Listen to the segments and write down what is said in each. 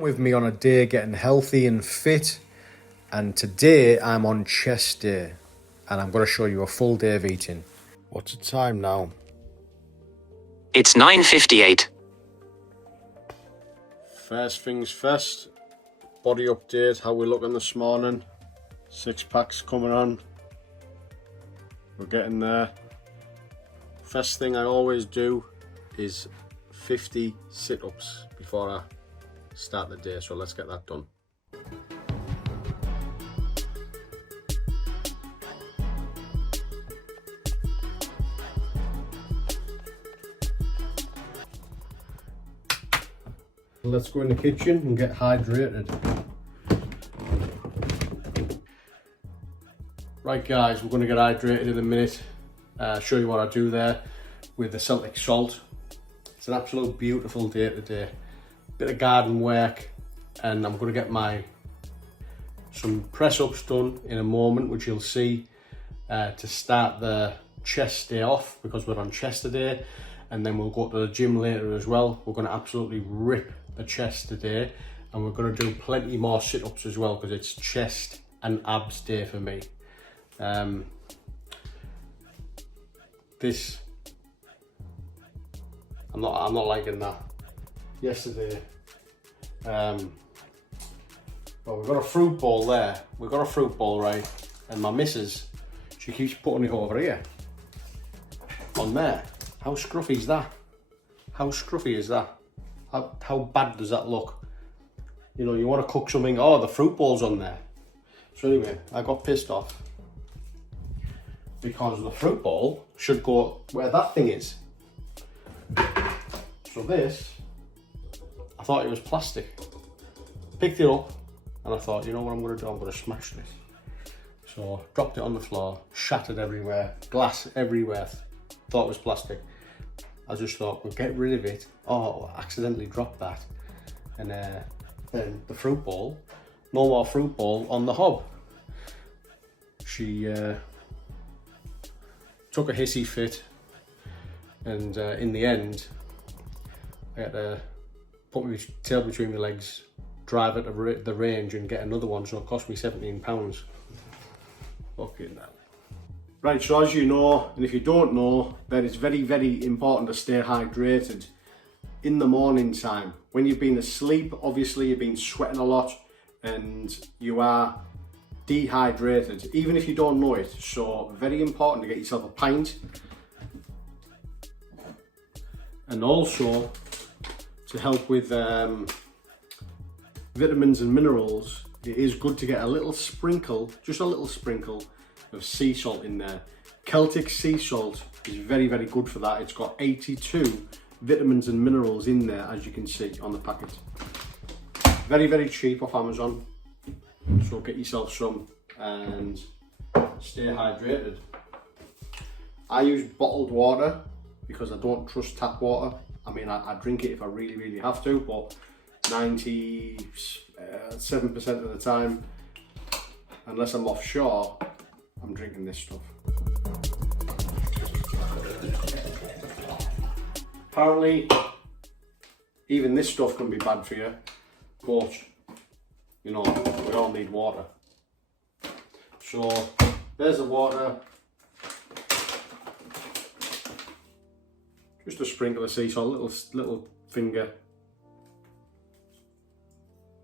Come with me on a day getting healthy and fit, and today I'm on chest day and I'm going to show you a full day of eating. What's the time now? It's 9:58. First things first, body update, how we're looking this morning. 6 packs coming on, we're getting there. First thing I always do is 50 sit-ups before I start the day, so let's get that done. Let's go in the kitchen and get hydrated. Right guys, we're going to get hydrated in a minute. Show you what I do there with the Celtic salt. It's an absolute beautiful day today. Bit of garden work, and I'm going to get some press ups done in a moment, which you'll see to start the chest day off, because we're on chest today, and then we'll go to the gym later as well. We're going to absolutely rip the chest today, and we're going to do plenty more sit-ups as well, because it's chest and abs day for me. This I'm not liking that. Yesterday, well, we've got a fruit bowl there. We've got a fruit bowl, right? And my missus, she keeps putting it over here, on there. How scruffy is that? How scruffy is that? How bad does that look? You know, you want to cook something, oh, the fruit bowl's on there. So anyway, I got pissed off, because the fruit bowl should go where that thing is. So this, I thought it was plastic. Picked it up and I thought, you know what I'm going to do? I'm going to smash this. So dropped it on the floor, shattered everywhere, glass everywhere. Thought it was plastic. I just thought, we'll get rid of it. Oh, I accidentally dropped that. And then the fruit bowl, no more fruit bowl on the hob. She took a hissy fit, and in the end I had to put my tail between my legs, drive it to the range and get another one, so it cost me £17. Fucking hell. Right, so as you know, and if you don't know, then it's very, very important to stay hydrated in the morning time. When you've been asleep, obviously you've been sweating a lot and you are dehydrated, even if you don't know it. So very important to get yourself a pint, and also to help with vitamins and minerals, it is good to get a little sprinkle, just a little sprinkle of sea salt in there. Celtic sea salt is very, very good for that. It's got 82 vitamins and minerals in there, as you can see on the packet. Very, very cheap off Amazon. So get yourself some and stay hydrated. I use bottled water because I don't trust tap water. I mean, I drink it if I really, really have to, but 97% of the time, unless I'm offshore, I'm drinking this stuff. Apparently, even this stuff can be bad for you, but you know, we all need water. So there's the water. Just a sprinkle of sea salt, little finger.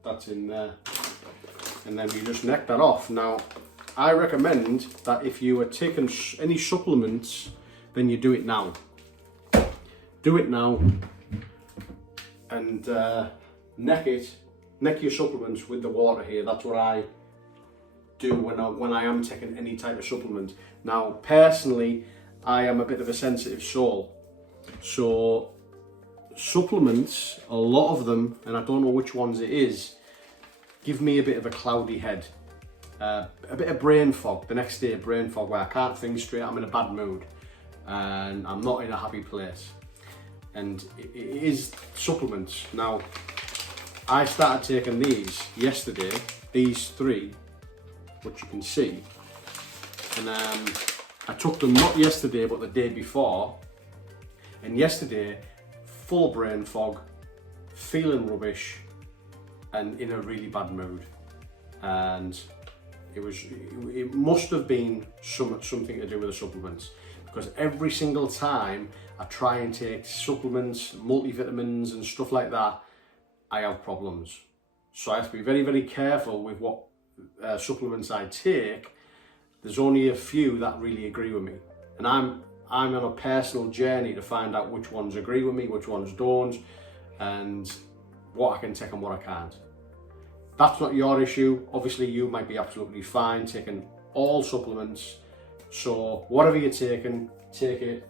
That's in there. And then you just neck that off. Now, I recommend that if you are taking any supplements, then you do it now. Do it now and neck your supplements with the water here. That's what I do when I am taking any type of supplement. Now, personally, I am a bit of a sensitive soul. So supplements, a lot of them, and I don't know which ones it is, give me a bit of a cloudy head. A bit of brain fog, the next day brain fog, where I can't think straight, I'm in a bad mood and I'm not in a happy place. And it is supplements. Now, I started taking these yesterday, these 3, which you can see, and I took them not yesterday but the day before, and yesterday, full brain fog, feeling rubbish, and in a really bad mood, and it must have been something to do with the supplements, because every single time I try and take supplements, multivitamins and stuff like that, I have problems. So I have to be very, very careful with what supplements I take. There's only a few that really agree with me, and I'm on a personal journey to find out which ones agree with me, which ones don't, and what I can take and what I can't. That's not your issue. Obviously, you might be absolutely fine taking all supplements. So whatever you're taking, take it,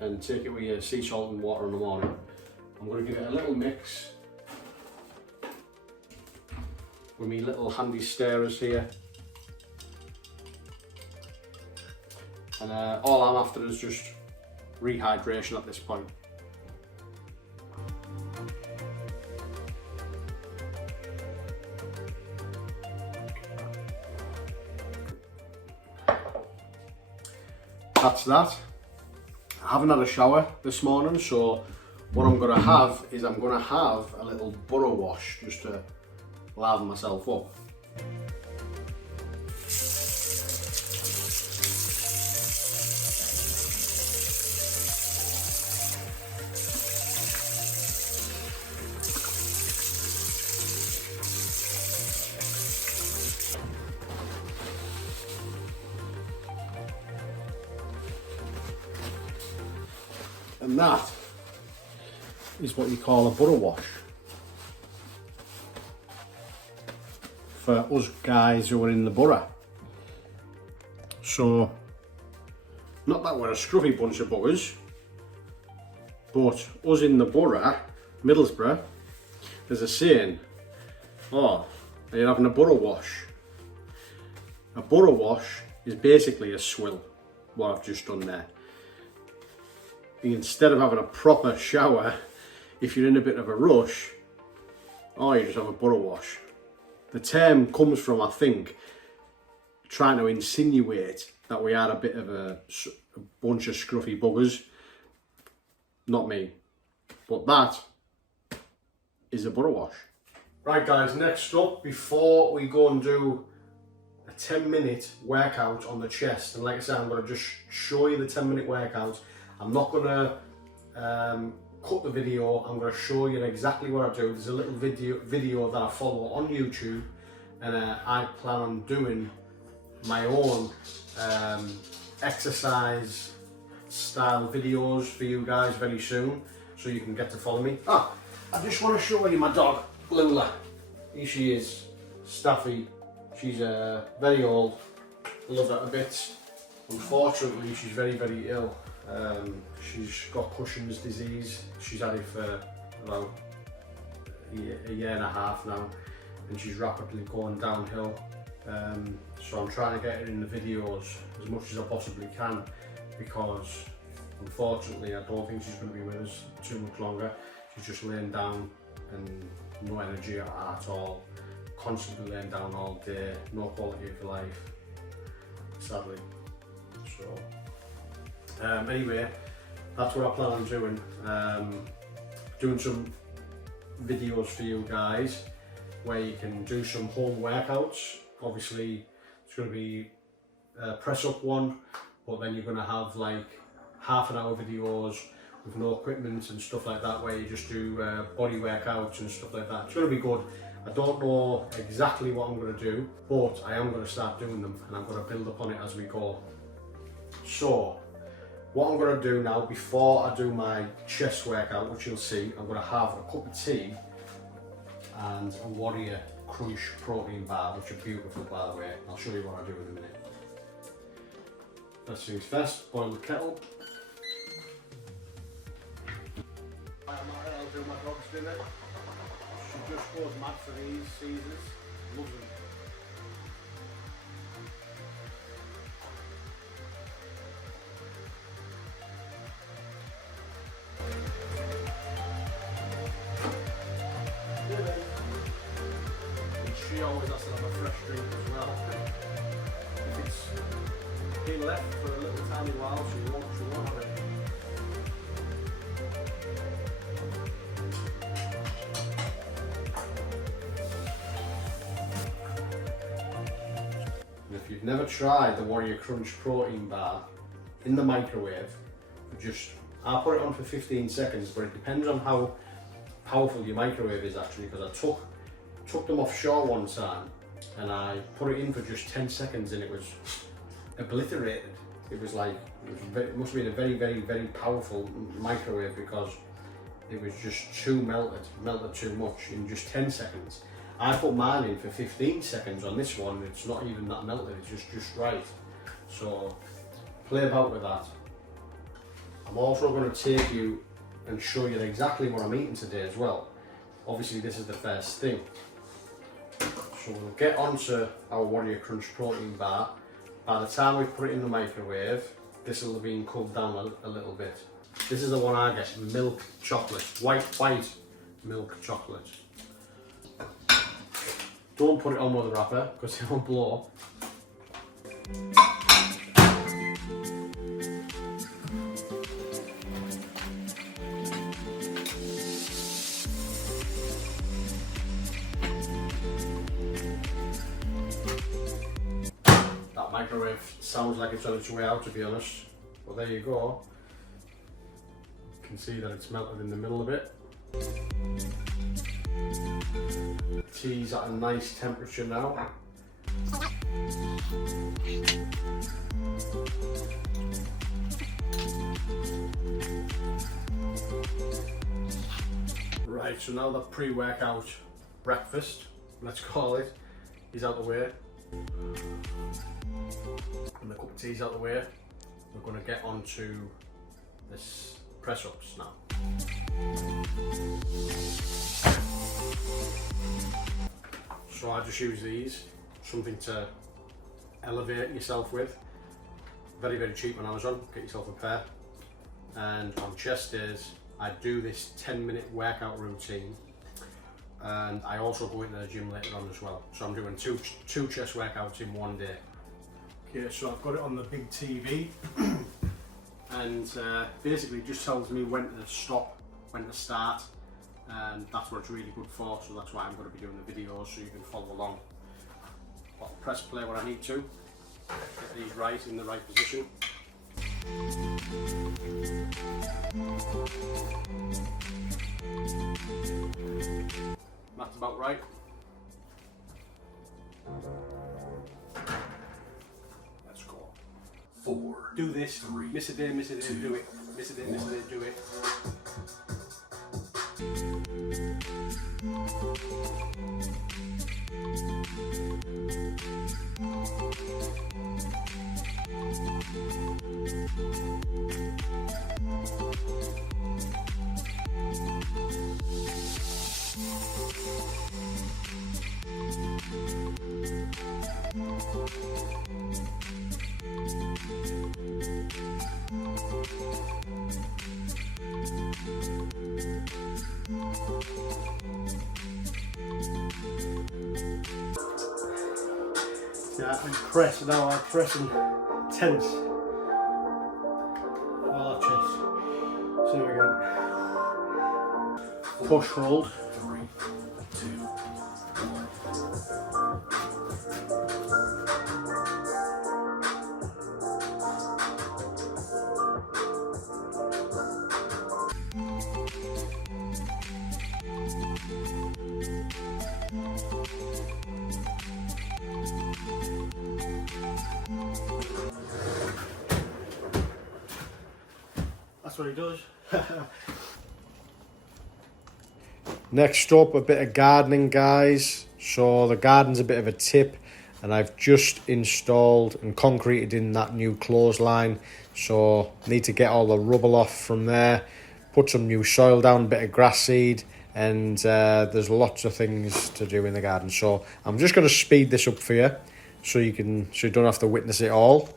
and take it with your sea salt and water in the morning. I'm going to give it a little mix with my little handy stirrers here. And all I'm after is just rehydration at this point. That's that. I haven't had a shower this morning, so what I'm going to have is I'm going to have a little borough wash just to lather myself up. And that is what you call a borough wash. For us guys who are in the borough. So, not that we're a scruffy bunch of buggers, but us in the borough, Middlesbrough, there's a saying, oh, you're having a borough wash. A borough wash is basically a swill, what I've just done there. Instead of having a proper shower, if you're in a bit of a rush, oh, you just have a borough wash. The term comes from, I think, trying to insinuate that we are a bit of a bunch of scruffy buggers. Not me. But that is a borough wash. Right guys, next up, before we go and do a 10-minute workout on the chest, and like I said, I'm going to just show you the 10-minute workout. I'm not going to cut the video. I'm going to show you exactly what I do. There's a little video that I follow on YouTube, and I plan on doing my own exercise style videos for you guys very soon, so you can get to follow me. I just want to show you my dog, Lula. Here she is, Staffy. She's very old. Love her a bit. Unfortunately, she's very, very ill. She's got Cushing's disease. She's had it for about a year and a half now, and she's rapidly going downhill. So I'm trying to get her in the videos as much as I possibly can, because unfortunately I don't think she's going to be with us too much longer. She's just laying down and no energy at all, constantly laying down all day, no quality of life, sadly. So anyway, that's what I plan on doing. Doing some videos for you guys where you can do some home workouts. Obviously it's going to be a press up one, but then you're going to have like half-an-hour videos with no equipment and stuff like that, where you just do body workouts and stuff like that. It's going to be good. I don't know exactly what I'm going to do, but I am going to start doing them, and I'm going to build upon it as we go. So what I'm going to do now, before I do my chest workout, which you'll see, I'm going to have a cup of tea and a Warrior Crunch protein bar, which are beautiful by the way. I'll show you what I do in a minute. First things first, boil the kettle. I'll do my dog's dinner. She just goes mad for these Caesars. Loves them. She always has to have a fresh drink as well. If it's been left for a little tiny while, she won't have it. you've never tried the Warrior Crunch protein bar in the microwave, I put it on for 15 seconds, but it depends on how powerful your microwave is actually, because I took them offshore one time and I put it in for just 10 seconds and it was obliterated. It must have been a very, very, very powerful microwave, because it was just too melted too much in just 10 seconds. I put mine in for 15 seconds on this one, it's not even that melted, it's just right. So play about with that. I'm also going to take you and show you exactly what I'm eating today as well. Obviously this is the first thing. So we'll get onto our Warrior Crunch protein bar. By the time we put it in the microwave, this will have been cooled down a little bit. This is the one I get, milk chocolate, white milk chocolate. Don't put it on with a wrapper because it will blow. That microwave sounds like it's on its way out, to be honest. Well, there you go. You can see that it's melted in the middle of it. Tea's at a nice temperature now. Right, so now the pre-workout breakfast, let's call it, is out the way. And the cup of tea's out the way. We're going to get onto this press-ups now. So I just use these, something to elevate yourself with. Very, very cheap on Amazon, get yourself a pair. And on chest days, I do this 10-minute workout routine. And I also go into the gym later on as well. So I'm doing two chest workouts in one day. Okay, so I've got it on the big TV. And basically it just tells me when to stop, when to start. And that's what it's really good for, so that's why I'm going to be doing the videos so you can follow along. I'll press play when I need to, get these right in the right position. That's about right. Let's go. 4. Do this. 3. Miss a day, do it. Miss a day, do it. Yeah, I press now, I press and tense. All that chest. So here we go. Push, hold. 3, 2, 1. That's what he does. Next up, a bit of gardening, guys. So the garden's a bit of a tip, and I've just installed and concreted in that new clothesline. So need to get all the rubble off from there, put some new soil down, a bit of grass seed, and there's lots of things to do in the garden. So I'm just going to speed this up for you, so you don't have to witness it all.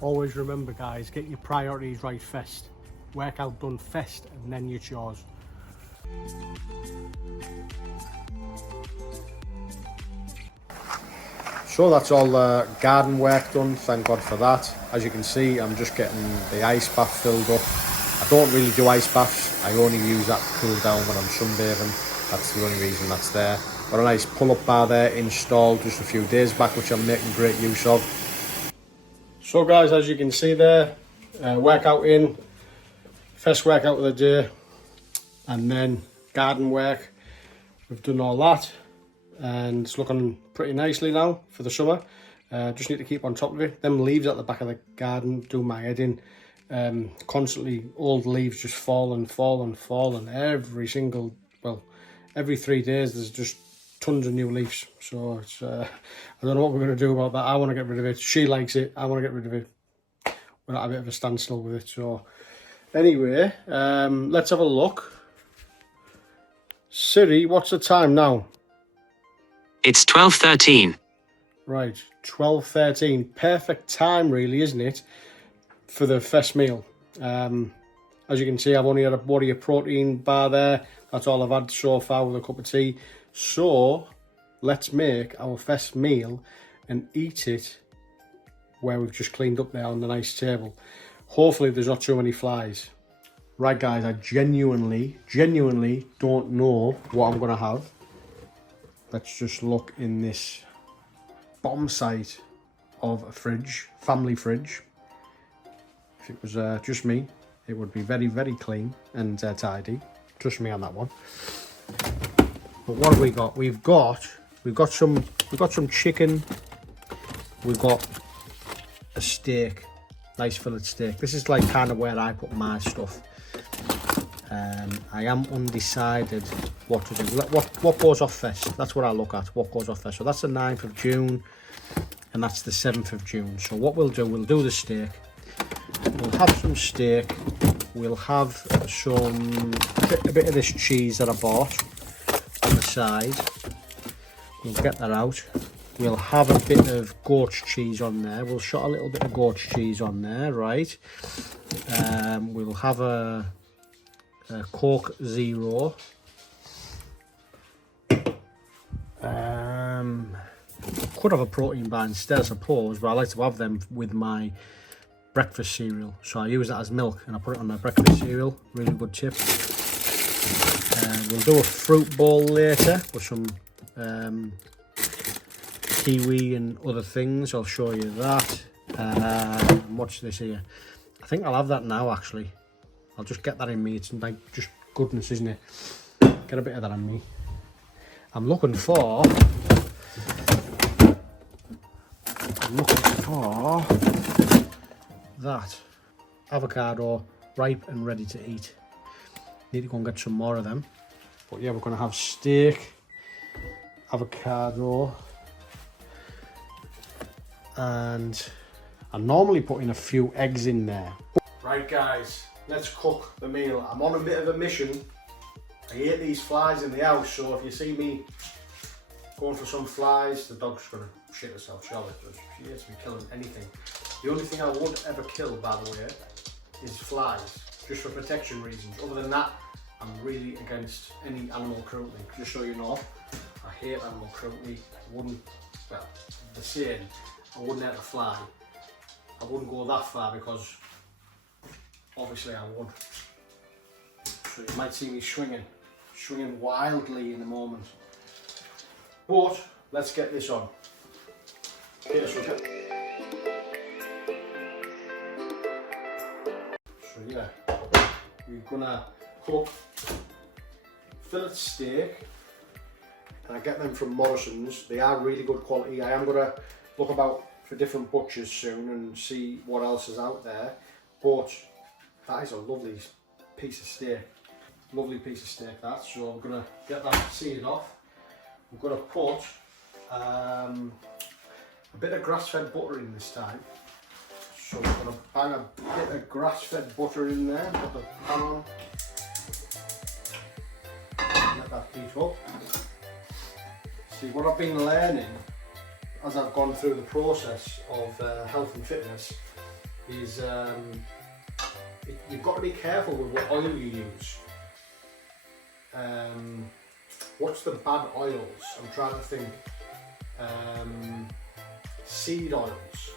Always remember, guys, get your priorities right first. Workout done first, and then your chores. So that's all the garden work done, thank God for that. As you can see, I'm just getting the ice bath filled up. I don't really do ice baths, I only use that to cool down when I'm sunbathing. That's the only reason that's there. Got a nice pull-up bar there installed just a few days back, which I'm making great use of. So guys, as you can see there, workout in, first workout of the day, and then garden work. We've done all that, and it's looking pretty nicely now for the summer. Just need to keep on top of it. Them leaves at the back of the garden do my head in. Constantly old leaves just falling every 3 days there's just tons of new leaves. So it's I don't know what we're going to do about that. I want to get rid of it. She likes it, I want to get rid of it. We're at a bit of a standstill with it. So anyway, let's have a look. Siri, what's the time now? It's 12:13. Right, 12:13. Perfect time, really, isn't it, for the first meal? As you can see, I've only had a Warrior protein bar there. That's all I've had so far with a cup of tea. So let's make our first meal and eat it where we've just cleaned up there on the nice table. Hopefully there's not too many flies. Right guys, I genuinely don't know what I'm gonna have. Let's just look in this bottom side of a fridge, family fridge. If it was just me, it would be very, very clean and tidy. Trust me on that one. But what have we got? We've got some chicken. We've got a steak, nice fillet steak. This is like kind of where I put my stuff. I am undecided what to do. What goes off first? That's what I look at. What goes off first? So that's the 9th of June, and that's the 7th of June. So what we'll do the steak. We'll have some steak. We'll have a bit of this cheese that I bought on the side. We'll get that out. We'll have a bit of goat's cheese on there. We'll shot a little bit of goat's cheese on there, right? We'll have a Coke Zero. Could have a protein bar instead, I suppose, but I like to have them with my breakfast cereal. So I use that as milk and I put it on my breakfast cereal. Really good tip. We'll do a fruit bowl later with some kiwi and other things. I'll show you that. What's this here? I think I'll have that now actually. I'll just get that in me. It's like just goodness, isn't it? Get a bit of that in me. I'm looking for that avocado, ripe and ready to eat. Need to go and get some more of them. But yeah, we're going to have steak, avocado, and I normally put in a few eggs in there. Right guys, let's cook the meal. I'm on a bit of a mission. I hate these flies in the house, so if you see me going for some flies, the dog's going to shit herself, Charlotte does. She hates me killing anything. The only thing I would ever kill, by the way, is flies, just for protection reasons. Other than that, I'm really against any animal cruelty. Just so you know, I hate animal cruelty. I wouldn't, well, the saying, I wouldn't hurt a fly. I wouldn't go that far because obviously I would. So you might see me swinging wildly in a moment. But let's get this on. Okay, so yeah, we're gonna cook fillet steak, and I get them from Morrison's. They are really good quality. I am gonna look about for different butchers soon and see what else is out there. But that is a lovely piece of steak. Lovely piece of steak that. So I'm gonna get that seared off. I'm gonna put a bit of grass-fed butter in this time. So I'm going to bang a bit of grass-fed butter in there, put the pan on, let that heat up. See, what I've been learning as I've gone through the process of health and fitness is you've got to be careful with what oil you use. What's the bad oils? I'm trying to think. seed oils.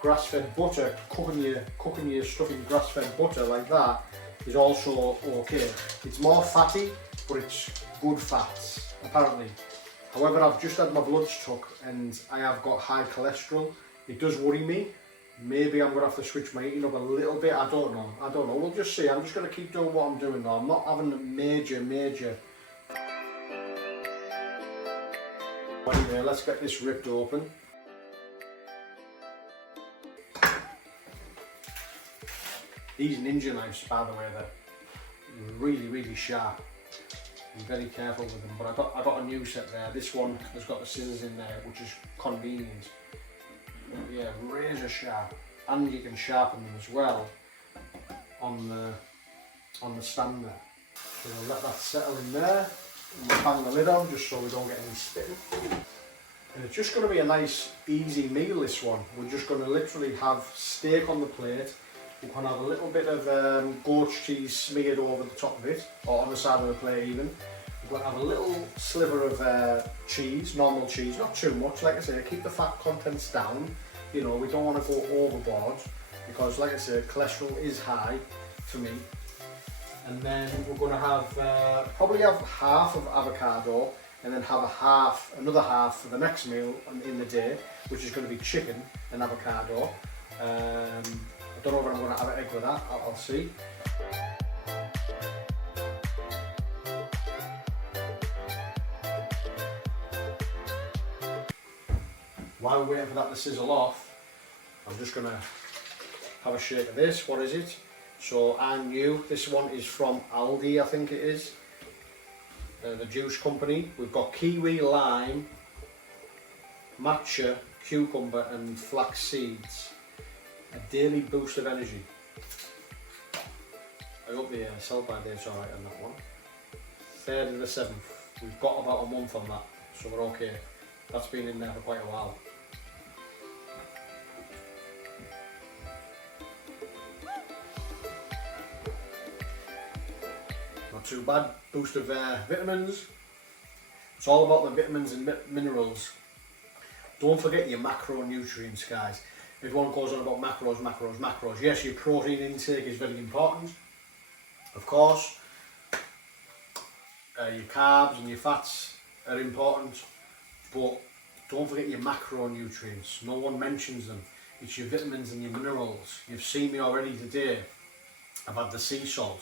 Grass-fed butter, cooking your stuff in grass-fed butter like that is also okay. It's more fatty, but it's good fats, apparently. However, I've just had my bloods took and I have got high cholesterol. It does worry me. Maybe I'm going to have to switch my eating up a little bit. I don't know. We'll just see. I'm just going to keep doing what I'm doing though. I'm not having a major. Anyway, let's get this ripped open. These ninja knives, by the way, they're really sharp. I'm very careful with them, but I got a new set there. This one has got the scissors in there, which is convenient. Yeah, razor sharp, and you can sharpen them as well on the stand there. So we'll let that settle in there, and we'll hang the lid on just so we don't get any spitting. And it's just going to be a nice, easy meal. This one, we're just going to literally have steak on the plate. We're going to have a little bit of goat's cheese smeared over the top of it, or on the side of the plate even. We're going to have a little sliver of cheese, normal cheese, not too much, like I say, keep the fat contents down. You know, we don't want to go overboard because, like I said, cholesterol is high for me. And then we're going to have, probably have half of avocado and then have another half for the next meal in the day, which is going to be chicken and avocado. I don't know if I'm going to have an egg with that, I'll see. While we're waiting for that to sizzle off, I'm just going to have a shake of this. What is it? So I'm new. This one is from Aldi, I think it is. The juice company. We've got kiwi, lime, matcha, cucumber and flax seeds. A daily boost of energy. I hope the sell-by date's alright on that one. 3rd of the 7th. We've got about a month on that, so we're okay. That's been in there for quite a while. Not too bad. Boost of vitamins. It's all about the vitamins and minerals. Don't forget your macronutrients, guys. Everyone goes on about macros. Yes, your protein intake is very important, of course. Your carbs and your fats are important, but don't forget your macronutrients. No one mentions them. It's your vitamins and your minerals. You've seen me already today. I've had the sea salt.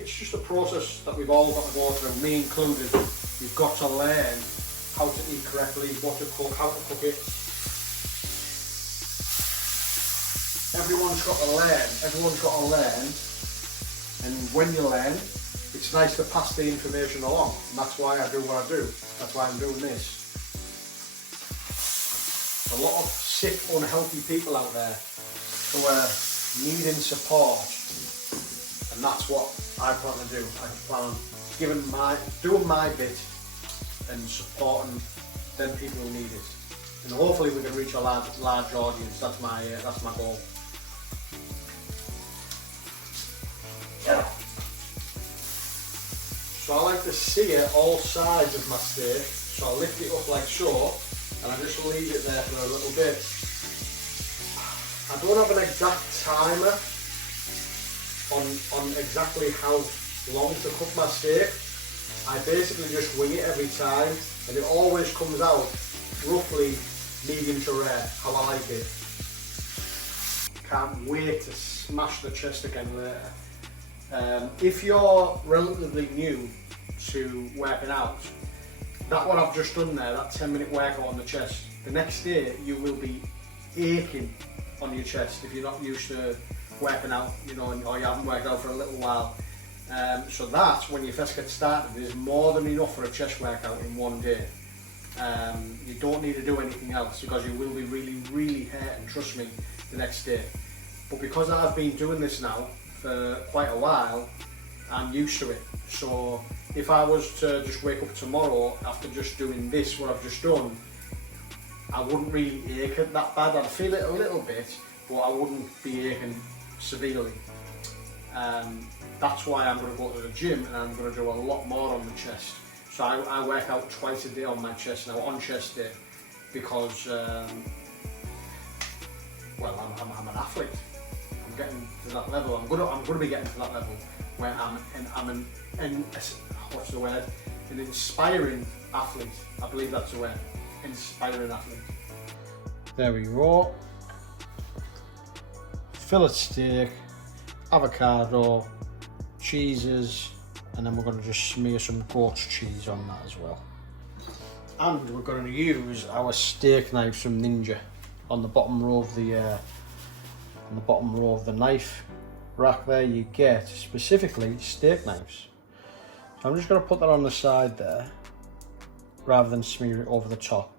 It's just a process that we've all got to go through, me included. You've got to learn how to eat correctly, what to cook, how to cook it. Everyone's got to learn, and when you learn, it's nice to pass the information along, and that's why I do what I do. That's why I'm doing this. There's a lot of sick, unhealthy people out there who are needing support, and that's what I plan to do. I plan on doing my bit and supporting them people who need it, and hopefully we can reach a large audience. That's my goal. Yeah. So I like to sear all sides of my steak. So I lift it up like so, and I just leave it there for a little bit. I don't have an exact timer on exactly how long to cook my steak. I basically just wing it every time, and it always comes out roughly medium to rare, how I like it. Can't wait to smash the chest again later. If you're relatively new to working out, that what I've just done there, that 10-minute workout on the chest, the next day you will be aching on your chest if you're not used to working out, you know, or you haven't worked out for a little while. So that, when you first get started, is more than enough for a chest workout in one day. You don't need to do anything else because you will be really hurting, trust me, the next day. But because I've been doing this now for quite a while, I'm used to it. So if I was to just wake up tomorrow after just doing this, what I've just done, I wouldn't really ache it that bad. I'd feel it a little bit, but I wouldn't be aching severely. That's why I'm going to go to the gym and I'm going to do a lot more on the chest. So I work out twice a day on my chest now, on chest day, because well, I'm an athlete. I'm getting to that level. I'm going to be getting to that level where I'm an what's the word? An inspiring athlete. I believe that's the word. Inspiring athlete. There we go. Fillet steak, avocado, cheeses, and then we're going to just smear some goat's cheese on that as well. And we're going to use our steak knives from Ninja on the bottom row of the knife rack there. You get specifically steak knives. So I'm just going to put that on the side there rather than smear it over the top.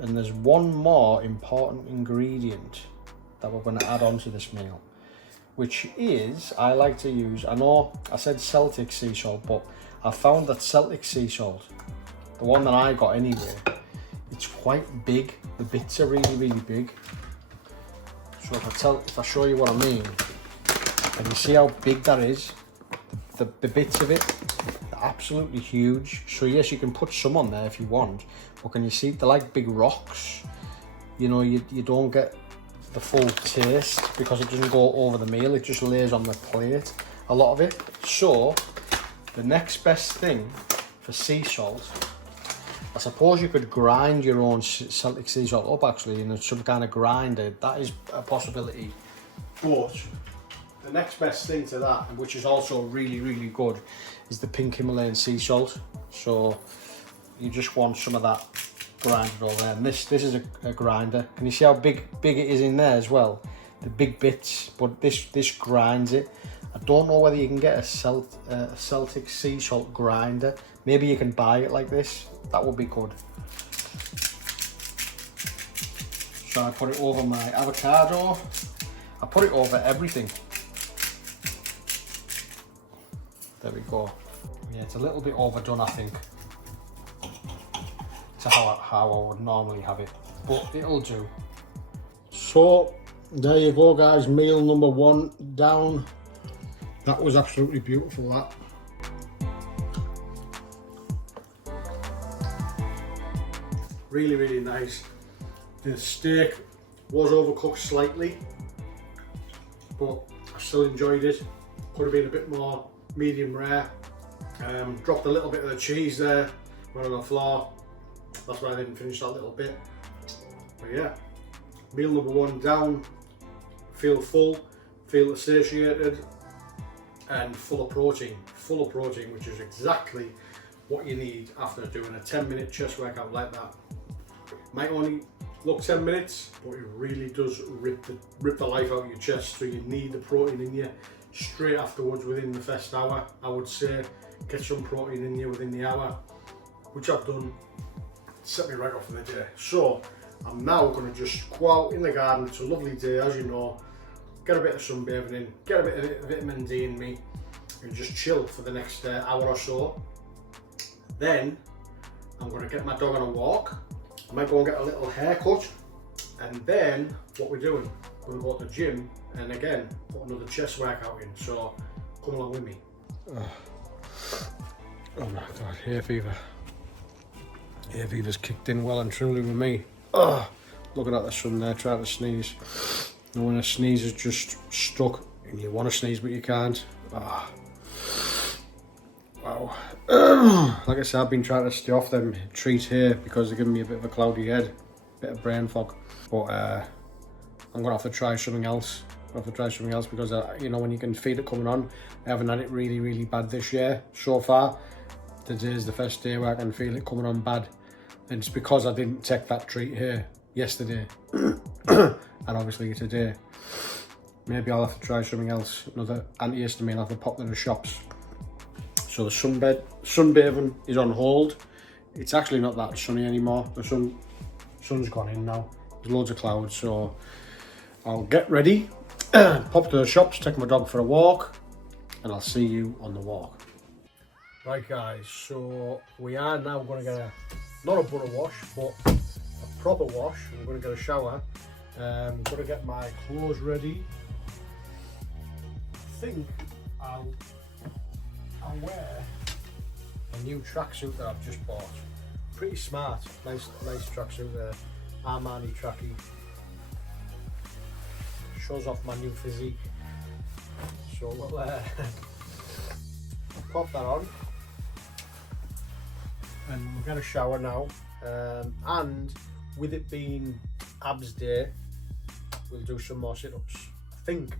And there's one more important ingredient that we're going to add onto this meal, which is, I like to use, I know I said Celtic sea salt, but I found that Celtic sea salt, the one that I got anyway, it's quite big. The bits are really, really big. So if I show you what I mean, and you see how big that is, the bits of it are absolutely huge. So yes, you can put some on there if you want, but can you see, they're like big rocks. You know, you don't get the full taste because it doesn't go over the meal, it just lays on the plate, a lot of it. So the next best thing for sea salt, I suppose you could grind your own Celtic sea salt up actually in some kind of grinder. That is a possibility. But the next best thing to that, and which is also really, really good, is the pink Himalayan sea salt. So you just want some of that grinded over there. And this is a grinder. Can you see how big it is in there as well? The big bits, but this grinds it. I don't know whether you can get a Celtic sea salt grinder. Maybe you can buy it like this. That would be good. So I put it over my avocado. I put it over everything. There we go. Yeah, it's a little bit overdone, I think, to how I would normally have it, but it'll do. So there you go, guys. Meal number 1 down. That was absolutely beautiful, that. Really, really nice. The steak was overcooked slightly, but I still enjoyed it. Could have been a bit more medium rare. Dropped a little bit of the cheese there, went on the floor. That's why I didn't finish that little bit. But yeah, meal number 1 down. Feel full, feel satiated, and full of protein. Full of protein, which is exactly what you need after doing a 10-minute chest workout like that. Might only look 10 minutes, but it really does rip the life out of your chest. So you need the protein in you straight afterwards, within the first hour. I would say get some protein in you within the hour, which I've done. Set me right off for the day. So I'm now going to just go out in the garden. It's a lovely day, as you know. Get a bit of sunbathing in, get a bit of vitamin D in me, and just chill for the next hour or so. Then I'm going to get my dog on a walk. I might go and get a little haircut, and then what we're doing, we're going to go to the gym and again put another chest workout in. So come along with me. Oh my god, hay fever. Hay fever's kicked in well and truly with me. Looking at the sun there, trying to sneeze. And when a sneeze is just stuck and you want to sneeze but you can't. Wow. Like I said, I've been trying to stay off them treats here because they're giving me a bit of a cloudy head, a bit of brain fog. But I'm gonna have to try something else. Because you know, when you can feel it coming on, I haven't had it really, really bad this year so far. Today's the first day where I can feel it coming on bad, and it's because I didn't take that treat here yesterday, and obviously today. Maybe I'll have to try something else, another antihistamine. I'll have to pop to the shops. So the sunbathing is on hold. It's actually not that sunny anymore. The sun's gone in now. There's loads of clouds, so I'll get ready, pop to the shops, take my dog for a walk, and I'll see you on the walk. Right guys, so we are now going to get not a butter wash, but a proper wash. We're going to get a shower. I'm going to get my clothes ready. I think I'll wear a new tracksuit that I've just bought. Pretty smart, nice tracksuit there. Armani trackie. Shows off my new physique. So we'll pop that on. And we're going to shower now, and with it being abs day, we'll do some more sit-ups. I think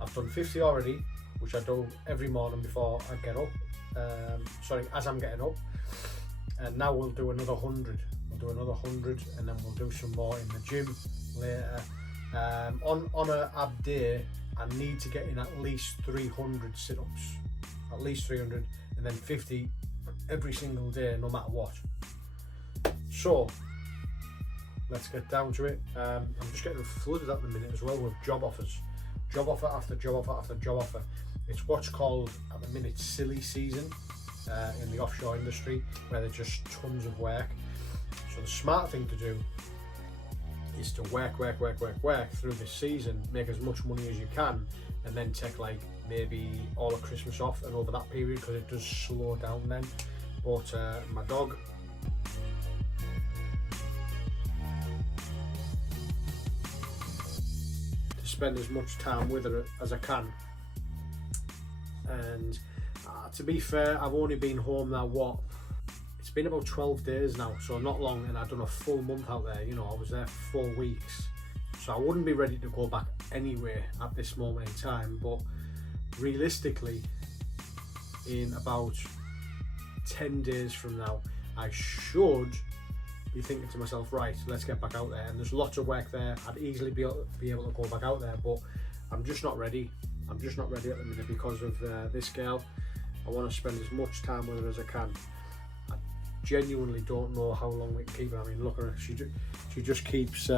I've done 50 already, which I do every morning before I get up, as I'm getting up, and now we'll do another 100. We'll do another 100 and then we'll do some more in the gym later. On a ab day, I need to get in at least 300 sit-ups, at least 300, and then 50 every single day, no matter what. So let's get down to it. I'm just getting flooded at the minute as well with job offers, job offer after job offer after job offer. It's what's called at the minute silly season in the offshore industry, where there's just tons of work. So the smart thing to do is to work through this season, make as much money as you can, and then take like maybe all of Christmas off and over that period, because it does slow down then. But my dog, to spend as much time with her as I can. And to be fair, I've only been home now, it's been about 12 days now, so not long, and I've done a full month out there. You know, I was there for 4 weeks, so I wouldn't be ready to go back anywhere at this moment in time. But realistically, in about 10 days from now, I should be thinking to myself, right, let's get back out there. And there's lots of work there. I'd easily be able to go back out there, but I'm just not ready. I'm just not ready at the minute because of this girl. I want to spend as much time with her as I can. I genuinely don't know how long we can keep her. I mean, look at her. She just keeps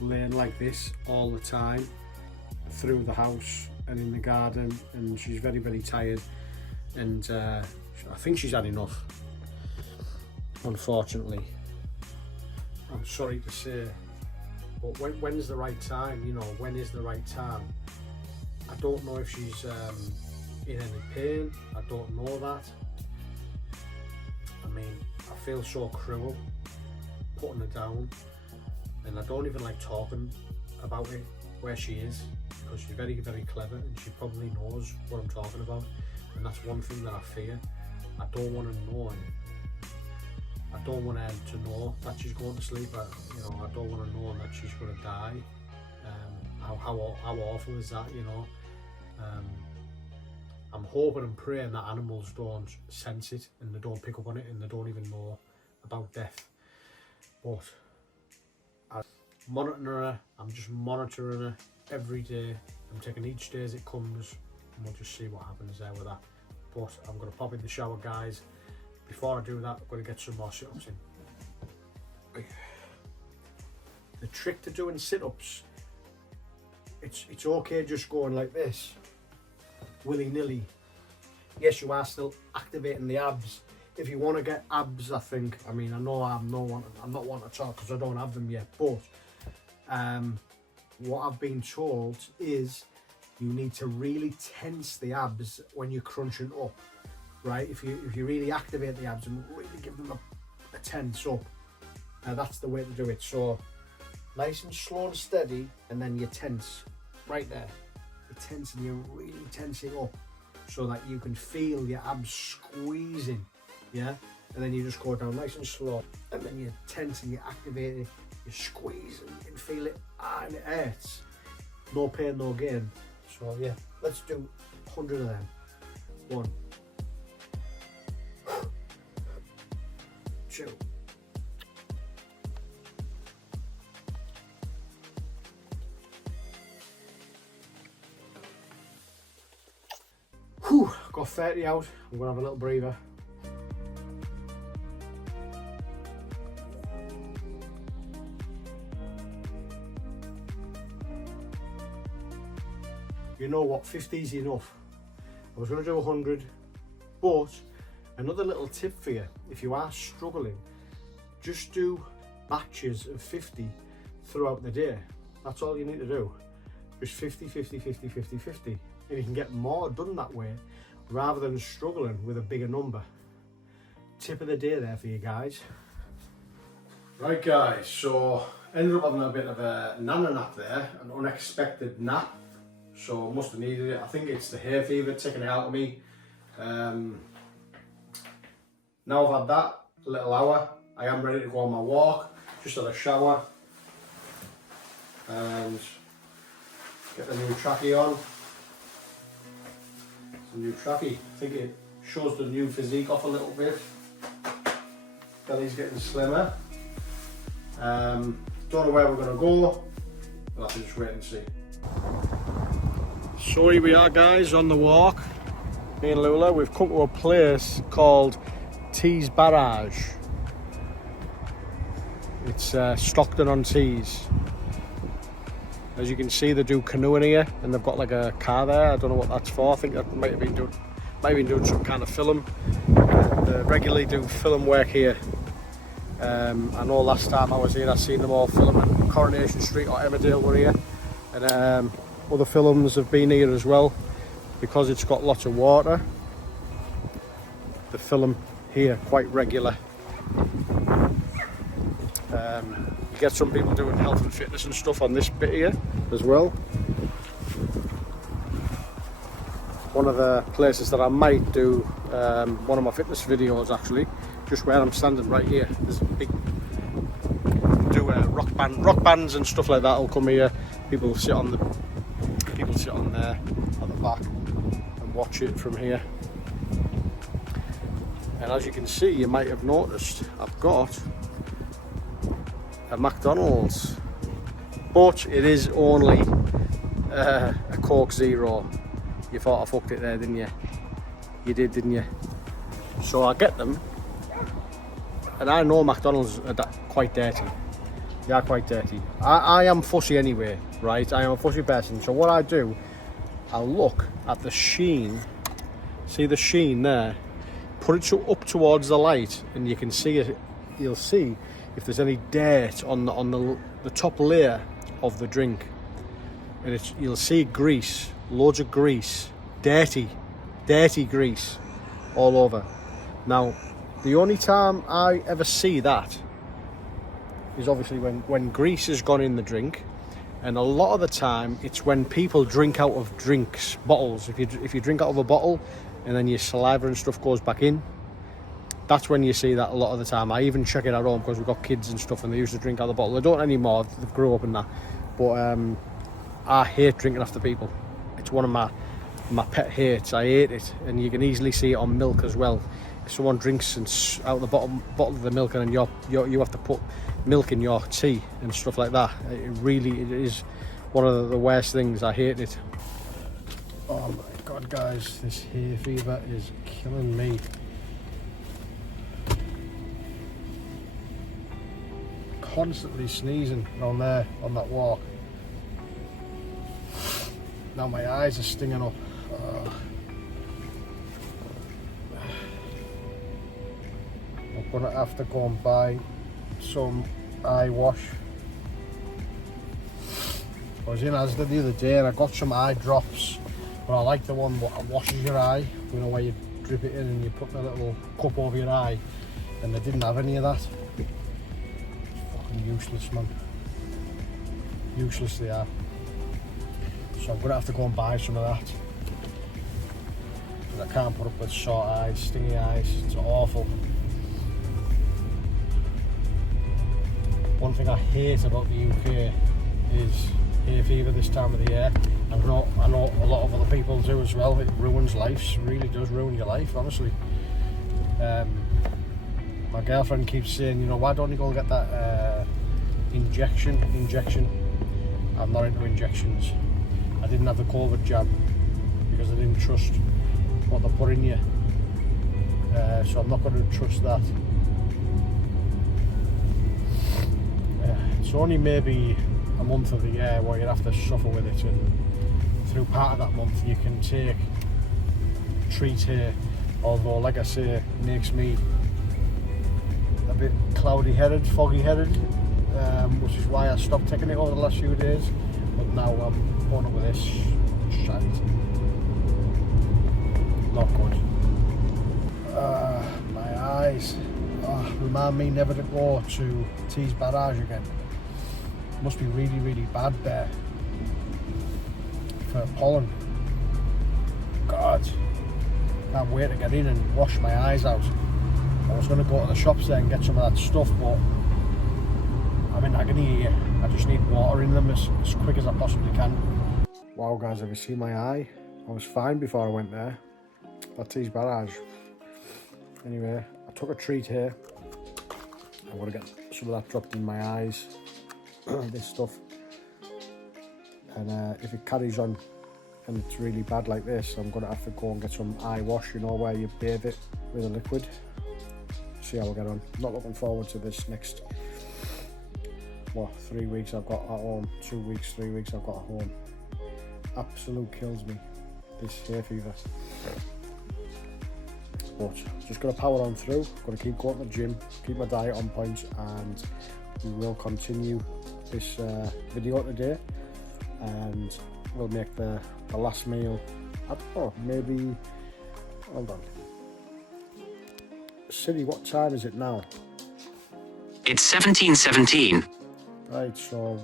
laying like this all the time through the house and in the garden, and she's very, very tired, and I think she's had enough, unfortunately. I'm sorry to say, but when's the right time? You know, when is the right time? I don't know if she's in any pain. I don't know that. I mean, I feel so cruel putting her down, and I don't even like talking about it, where she is, because she's very, very clever and she probably knows what I'm talking about. And that's one thing that I fear. I don't want to know, I don't want her to know that she's going to sleep. You know, I don't want to know that she's going to die. How awful is that, you know? I'm hoping and praying that animals don't sense it and they don't pick up on it and they don't even know about death. But I'm monitoring her, I'm just monitoring her every day. I'm taking each day as it comes, and we'll just see what happens there with that. But I'm going to pop in the shower, guys. Before I do that, I'm going to get some more sit-ups in. The trick to doing sit-ups, it's okay just going like this, willy-nilly. Yes, you are still activating the abs. If you want to get abs, I think, I mean, I know I'm not wanting to talk because I don't have them yet, but what I've been told is you need to really tense the abs when you're crunching up, right? If you really activate the abs and really give them a tense up, that's the way to do it. So nice and slow and steady, and then you tense right there. You tense and you really tense it up so that you can feel your abs squeezing, yeah? And then you just go down nice and slow, and then you tense and you activate it, you squeeze and you can feel it, and it hurts. No pain, no gain. So yeah, let's do 100 of them. 1, 2. Whew, got 30 out. I'm gonna have a little breather. you know what, 50 is enough. I was going to do 100, but another little tip for you, if you are struggling, just do batches of 50 throughout the day. That's all you need to do. Just 50, 50, 50, 50, 50. And you can get more done that way rather than struggling with a bigger number. Tip of the day there for you guys. Right guys, so ended up having a bit of a nana nap there, an unexpected nap. So must have needed it. I think it's the hay fever taking it out of me. Now I've had that, a little hour, I am ready to go on my walk. Just had a shower and get the new trackie on. It's a new trackie. I think it shows the new physique off a little bit. Belly's getting slimmer. Don't know where we're going to go. We'll have to just wait and see. So here we are guys on the walk. Me and Lula, we've come to a place called Tees Barrage. It's Stockton-on-Tees. As you can see, they do canoeing here, and they've got like a car there. I don't know what that's for. I think that might have been doing some kind of film. They regularly do film work here. I know last time I was here, I seen them all filming Coronation Street or Emmerdale were here, and other films have been here as well. Because it's got lots of water, the film here quite regular. You get some people doing health and fitness and stuff on this bit here as well. One of the places that I might do one of my fitness videos actually, just where I'm standing right here. There's a big rock bands and stuff like that will come here. People sit on there at the back and watch it from here. And as you can see, you might have noticed I've got a McDonald's, but it is only a Coke Zero. You thought I fucked it there, didn't you? You did, didn't you? So I get them, and I know McDonald's are quite dirty. They are quite dirty. I am fussy anyway, right? I am a fussy person. So what I do, I'll look at the sheen. See the sheen there? Put it up towards the light, and you can see it. You'll see if there's any dirt on the top layer of the drink, and you'll see grease, loads of grease, dirty grease all over. Now, the only time I ever see that is obviously when grease has gone in the drink, and a lot of the time it's when people drink out of bottles. If you drink out of a bottle and then your saliva and stuff goes back in, that's when you see that a lot of the time. I even check it at home because we've got kids and stuff and they used to drink out of the bottle. They don't anymore, they've grew up in that. But I hate drinking after people. It's one of my pet hates. I hate it, and you can easily see it on milk as well. If someone drinks out the bottle of the milk and then you have to put milk in your tea and stuff like that, it is one of the worst things. I hate it. Oh my god guys, this hay fever is killing me. Constantly sneezing down there on that walk. Now my eyes are stinging up. I'm gonna have to go and buy some eye wash. I was in Asda the other day and I got some eye drops, but I like the one that washes your eye, you know, where you drip it in and you put a little cup over your eye, and they didn't have any of that. It's fucking useless, man. Useless they are. So I'm gonna have to go and buy some of that, because I can't put up with sore eyes, stingy eyes. It's awful. One thing I hate about the UK is hay fever this time of the year. I know a lot of other people do as well. It ruins lives, really does ruin your life, honestly. My girlfriend keeps saying, you know, why don't you go and get that injection? I'm not into injections. I didn't have the COVID jab because I didn't trust what they put in you. So I'm not going to trust that. It's only maybe a month of the year where you'd have to suffer with it and through part of that month you can take treat here, although like I say, it makes me a bit cloudy headed, foggy headed, which is why I stopped taking it over the last few days. But now I'm going up with this shite. Not good. My eyes. Remind me never to go to T's Barrage again. Must be really, really bad there for pollen. God, can't wait to get in and wash my eyes out. I was going to go to the shops there and get some of that stuff, but I'm in agony here. I just need water in them as quick as I possibly can. Wow guys, have you seen my eye? I was fine before I went there. That T's Barrage. Anyway, I took a treat here. I'm going to get some of that dropped in my eyes. This stuff. And if it carries on and it's really bad like this, I'm going to have to go and get some eye wash, you know, where you bathe it with a liquid. See how we get on. Not looking forward to this next, 3 weeks I've got at home. 2 weeks, 3 weeks I've got at home. Absolute kills me, this hay fever. But just got to power on through. Got to keep going to the gym, keep my diet on point, and we will continue this video today, and we'll make the last meal. I don't know, maybe, hold on. City, what time is it now? It's 17:17. Right, so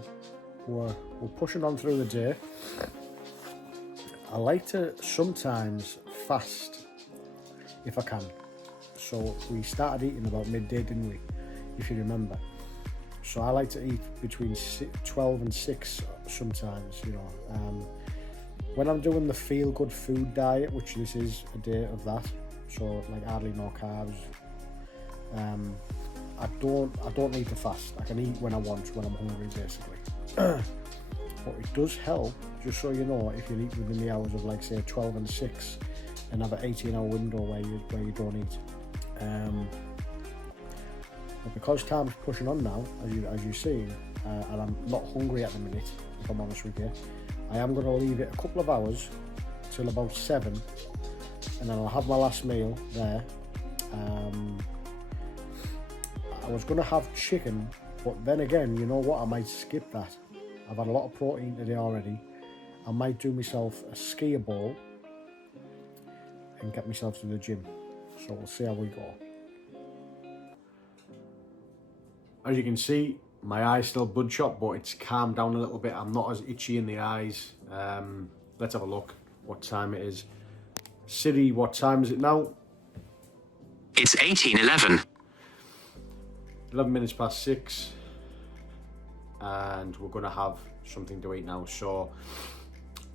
we're pushing on through the day. I like to sometimes fast if I can. So we started eating about midday, didn't we? If you remember. So I like to eat between 12 and 6 sometimes, you know. When I'm doing the feel good food diet, which this is a day of that, so like hardly no carbs, I don't need to fast. I can eat when I want, when I'm hungry, basically. But it does help, just so you know, if you eat within the hours of, like, say 12 and 6, and have an 18-hour window where you don't eat. But because time's pushing on now, as you've seen, and I'm not hungry at the minute, if I'm honest with you, I am going to leave it a couple of hours till about 7, and then I'll have my last meal there. I was going to have chicken, but then again, you know what, I might skip that. I've had a lot of protein today already. I might do myself a skier bowl and get myself to the gym. So we'll see how we go. As you can see, my eye's still bloodshot, but it's calmed down a little bit. I'm not as itchy in the eyes. Let's have a look what time it is. Siri, what time is it now? It's 18:11. 11 minutes past 6. And we're going to have something to eat now, so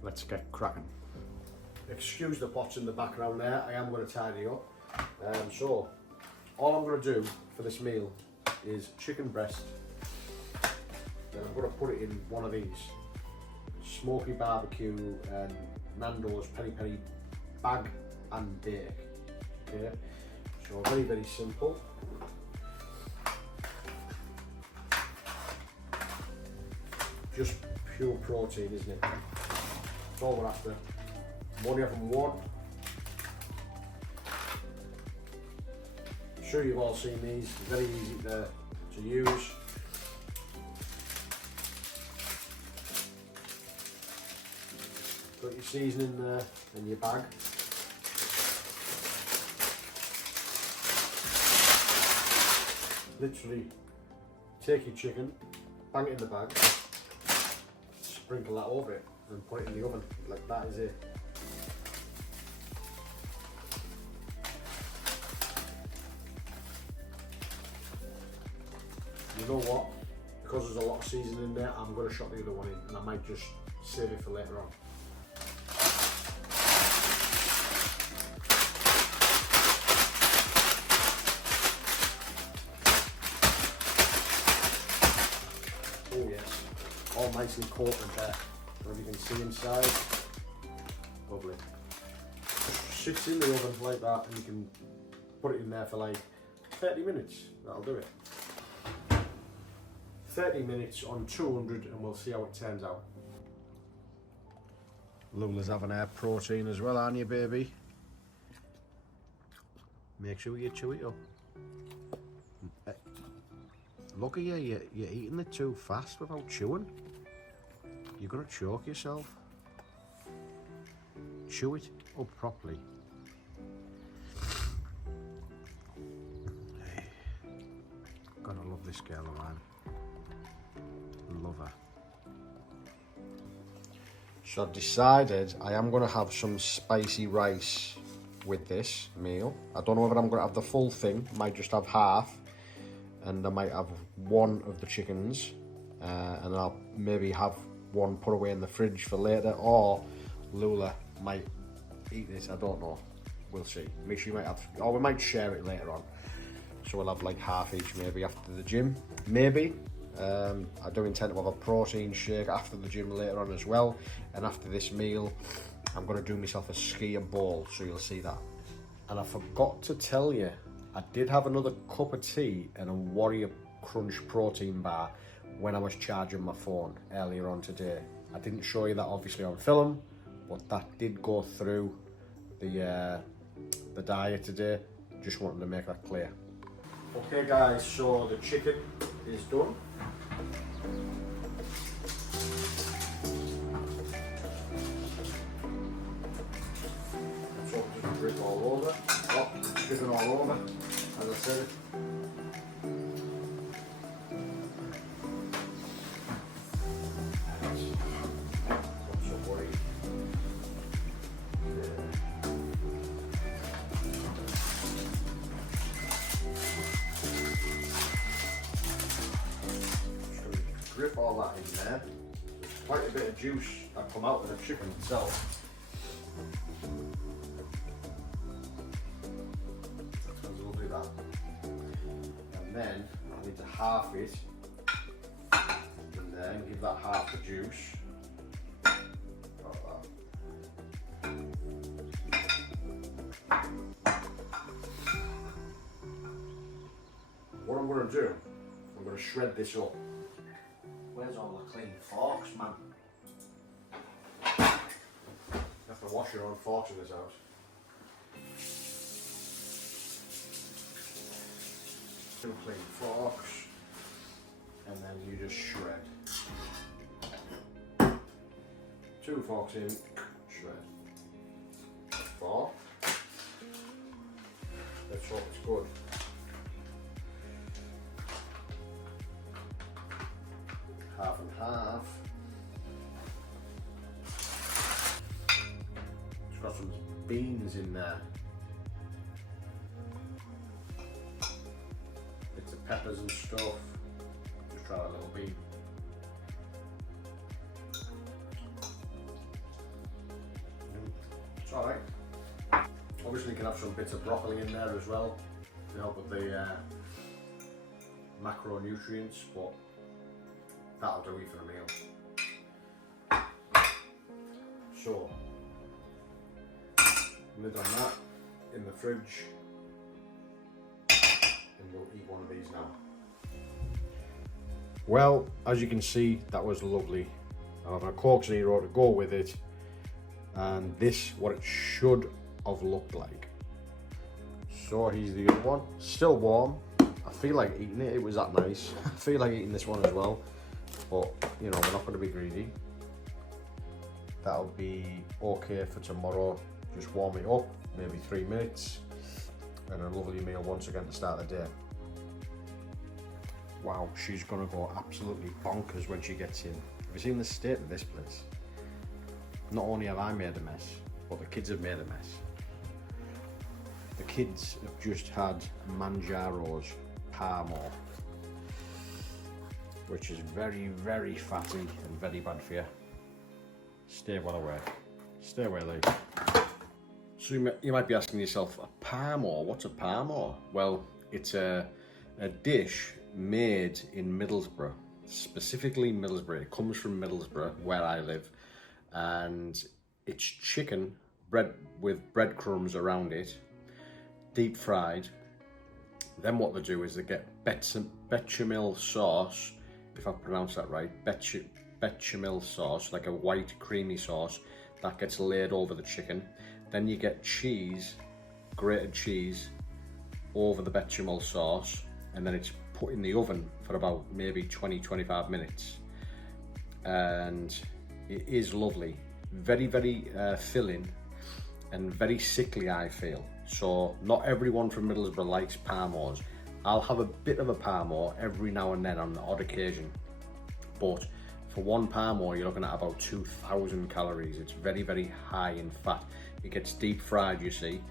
let's get cracking. Excuse the pots in the background there, I am going to tidy up. So all I'm going to do for this meal is chicken breast. Then I'm going to put it in one of these smoky barbecue and Nando's peri peri bag and bake. Okay, so very, very simple. Just pure protein, isn't it? That's all we're after. I'm only having one. I'm sure you've all seen these. Very easy to use. Got your seasoning there in your bag. Literally take your chicken, bang it in the bag, sprinkle that over it and put it in the oven. Like that is it. You know what? Because there's a lot of seasoning in there, I'm going to shot the other one in, and I might just save it for later on. Oh yes, all nicely coated there. As you can see inside, lovely. Sits in the oven like that, and you can put it in there for like 30 minutes. That'll do it. 30 minutes on 200, and we'll see how it turns out. Lula's having her protein as well, aren't you, baby? Make sure you chew it up. Look at you, you're eating it too fast without chewing. You're gonna choke yourself. Chew it up properly. Hey, gotta love this girl of mine. Love her. So I've decided I am going to have some spicy rice with this meal. I don't know whether I'm going to have the full thing. Might just have half, and I might have one of the chickens, and I'll maybe have one put away in the fridge for later, or Lula might eat this. I don't know. We'll see. Maybe she might have, or we might share it later on. So we'll have like half each maybe after the gym. Maybe. I do intend to have a protein shake after the gym later on as well, and after this meal I'm going to do myself a skier bowl, so you'll see that. And I forgot to tell you, I did have another cup of tea and a Warrior Crunch protein bar when I was charging my phone earlier on today. I didn't show you that obviously on film, but that did go through the diet today. Just wanted to make that clear. Okay guys, so the chicken is done. So it doesn't drip all over. Oh, it's dripping all over, as I said. Not so worried. Drip all that in there. There's quite a bit of juice that come out of the chicken itself. That's lovely that. And then I need to half it, and then give that half the juice. Like that. What I'm going to do, I'm going to shred this up. Where's all the clean forks, man? You have to wash your own forks in this house. Two clean forks, and then you just shred. 2 forks in, shred. 4. Let's hope it's good. Half and half. It's got some beans in there. Bits of peppers and stuff. Just try that little bean. It's alright. Obviously you can have some bits of broccoli in there as well to help with the macronutrients, but that'll do it for the meal. So, lid on that, in the fridge, and we'll eat one of these now. Well, as you can see, that was lovely. I'm having a Coke Zero to go with it, and this what it should have looked like. So here's the other one, still warm. I feel like eating it, it was that nice. I feel like eating this one as well. But, you know, we're not going to be greedy. That'll be okay for tomorrow. Just warm it up, maybe 3 minutes. And a lovely meal once again to start the day. Wow, she's going to go absolutely bonkers when she gets in. Have you seen the state of this place? Not only have I made a mess, but the kids have made a mess. The kids have just had Manjaro's Parmore, which is very, very fatty and very bad for you. Stay well away. Stay away, Lee. So you might be asking yourself, a Parmore? What's a Parmore? Well, it's a dish made in Middlesbrough, specifically Middlesbrough. It comes from Middlesbrough, where I live, and it's chicken bread with breadcrumbs around it, deep fried. Then what they do is they get bechamel sauce, if I pronounce that right, bechamel sauce, like a white creamy sauce. that gets laid over the chicken. Then you get cheese, grated cheese, over the bechamel sauce, and then it's put in the oven for about maybe 20-25 minutes. And it is lovely. Very, very filling and very sickly, I feel. So not everyone from Middlesbrough likes parmos. I'll have a bit of a parmo every now and then on the odd occasion, but for one parmo you're looking at about 2,000 calories. It's very, very high in fat. It gets deep fried, you see,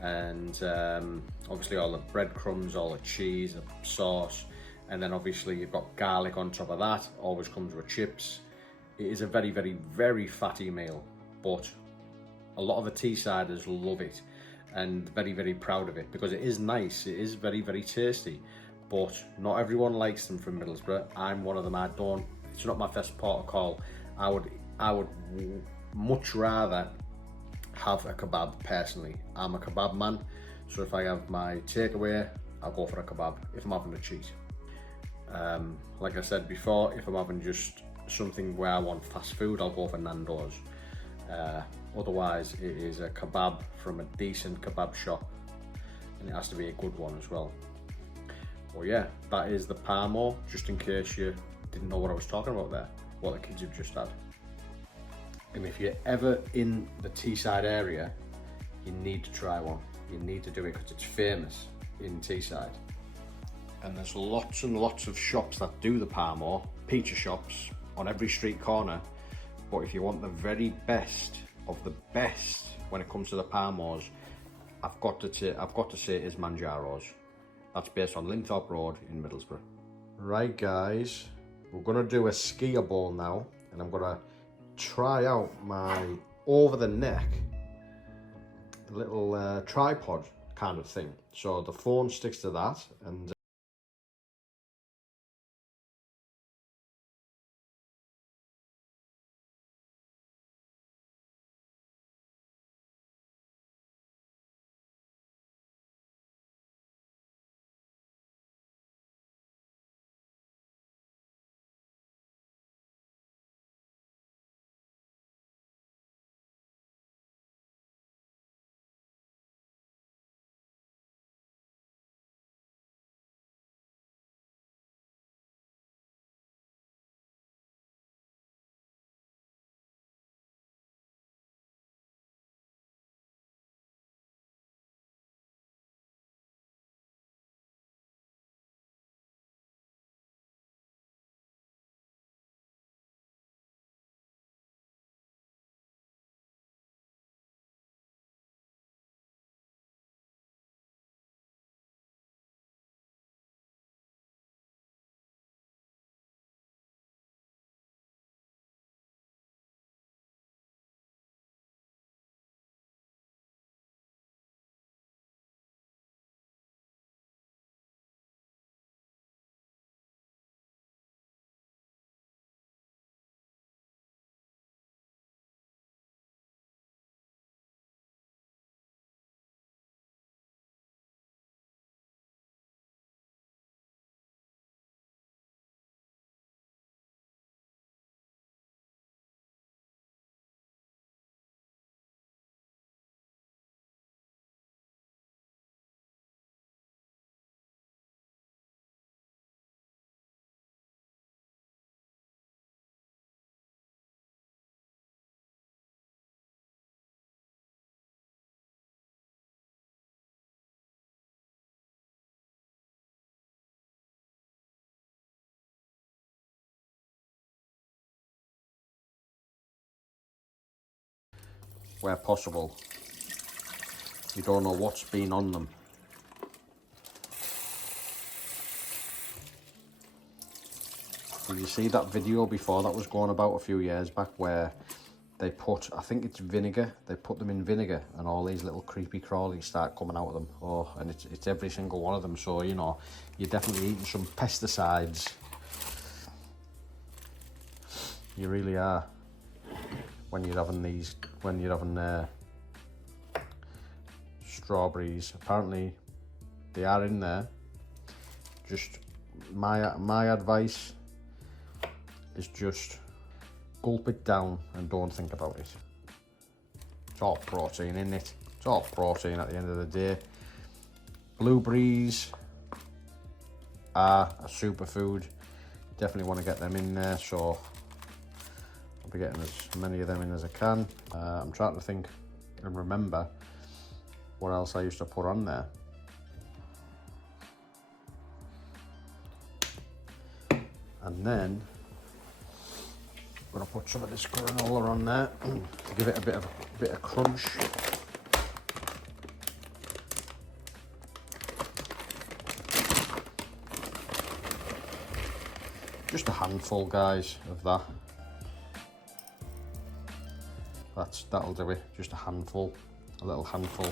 and obviously all the breadcrumbs, all the cheese, the sauce, and then obviously you've got garlic on top of that. Always comes with chips. It is a very, very, very fatty meal, but a lot of the Teessiders love it and very, very proud of it because it is nice. It is very, very tasty, but not everyone likes them from Middlesbrough. I'm one of them. I don't. It's not my first port of call. I would much rather have a kebab personally. I'm a kebab man, so if I have my takeaway, I'll go for a kebab if I'm having a cheat. Like I said before, if I'm having just something where I want fast food, I'll go for Nando's. Otherwise, it is a kebab from a decent kebab shop, and it has to be a good one as well. Well, yeah, that is the parmo, just in case you didn't know what I was talking about there, what the kids have just had. And if you're ever in the Teesside area, you need to try one. You need to do it because it's famous in Teesside. And there's lots and lots of shops that do the parmo, pizza shops on every street corner. But if you want the very best of the best when it comes to the parmos, I've got to say it is Manjaro's. That's based on Linthorpe Road in Middlesbrough. Right guys, we're gonna do a skier bowl now, and I'm gonna try out my over the neck little tripod kind of thing. So the phone sticks to that, and where possible, you don't know what's been on them. Did you see that video before that was going about a few years back where they put, I think it's vinegar, they put them in vinegar and all these little creepy crawlies start coming out of them. Oh, and it's every single one of them. So, you know, you're definitely eating some pesticides. You really are. When you're having these, when you're having strawberries, apparently they are in there. Just my advice is just gulp it down and don't think about it. It's all protein, isn't it? It's all protein at the end of the day. Blueberries are a superfood. Definitely want to get them in there, so I'll be getting as many of them in as I can. I'm trying to think and remember what else I used to put on there. And then I'm going to put some of this granola on there to give it a bit of crunch. Just a handful, guys, of that. That'll do it. Just a handful, a little handful.